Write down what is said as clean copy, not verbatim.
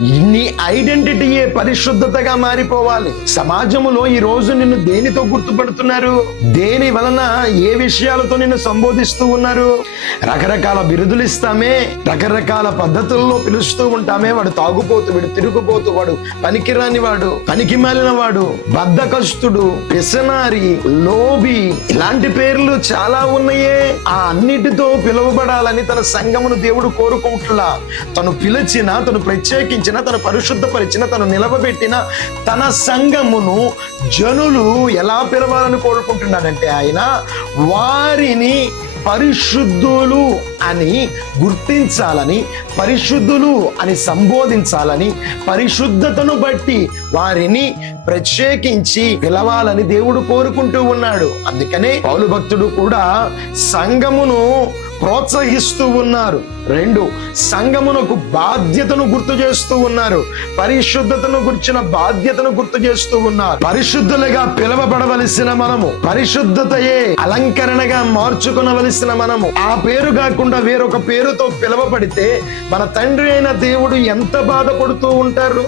నీ ఐడెంటిటీయే పరిశుద్ధతగా మారిపోవాలి. సమాజంలో ఈ రోజు నిన్ను దేనితో గుర్తుపడుతున్నారు? దేని వలన, ఏ విషయాలతో నిన్ను సంబోధిస్తూ ఉన్నారు? రకరకాల బిరుదులు ఇస్తామే, రకరకాల పద్ధతుల్లో పిలుస్తూ ఉంటామే. వాడు తాగుపోతు, వాడు తిరుగుపోతు, వాడు పనికిరాని వాడు, పనికి మాలిన వాడు, బద్ధకస్తుడు, పిసనారి, లోబి, ఇలాంటి పేర్లు చాలా ఉన్నాయే. ఆ అన్నిటితో పిలువబడాలని తన సంఘమును దేవుడు కోరుకుంటున్నా. తను పిలిచిన, తను ప్రత్యేకించిన, తను పరిశుద్ధపరిచిన, తను నిలవబెట్టిన తన సంఘమును జనులు ఎలా పిలవాలని కోరుకుంటున్నాడంటే ఆయన వారిని పరిశుద్ధులు అని గుర్తించాలని, పరిశుద్ధులు అని సంబోధించాలని, పరిశుద్ధతను బట్టి వారిని ప్రత్యేకించి పిలవాలని దేవుడు కోరుకుంటూ ఉన్నాడు. అందుకనే పౌలు భక్తుడు కూడా సంఘమును ప్రోత్సహిస్తూ ఉన్నారు. 2, సంఘమునకు బాధ్యతను గుర్తు చేస్తూ ఉన్నారు. పరిశుద్ధతను గురించిన బాధ్యతను గుర్తు చేస్తూ ఉన్నారు. పరిశుద్ధులుగా పిలవబడవలసిన మనము, పరిశుద్ధతయే అలంకరణగా మార్చుకునవలసిన మనము, ఆ పేరు కాకుండా వేరొక పేరుతో పిలవబడితే మన తండ్రి అయిన దేవుడు ఎంత బాధపడుతూ ఉంటారు.